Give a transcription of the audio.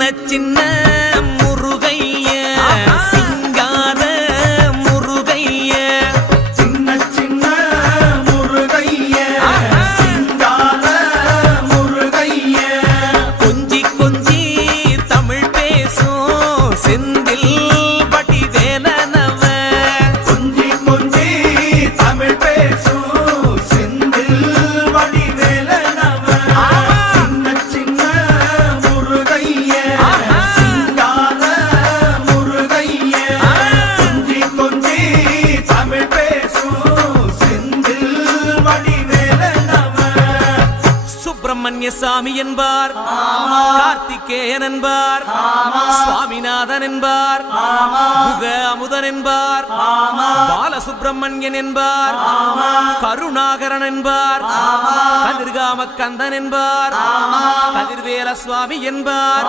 சின்ன முருகைய சிங்கார முருகைய சின்ன சின்ன முருகைய சிங்கார முருகைய கொஞ்சி கொஞ்சி தமிழ் பேசும் செந்தில் வடிவேலனவ கொஞ்சி கொஞ்சி தமிழ் பேசும் செந்தில் வடிவேலனவ சின்ன சின்ன முருகைய சிங்கார முருகைய கொஞ்சி கொஞ்சி தமிழ் பேசும் செந்தில் வடிவேலனவ சுப்பிரமணிய சாமி என்பார், கார்த்திகேயன் என்பார், சுவாமிநாதன் என்பார், முக அமுதன் என்பார், பாலசுப்பிரமணியன் என்பார், கருணாகரன் என்பார், கதிர்காம கந்தன் என்பார், கதிர்வேல சுவாமி என்பார்,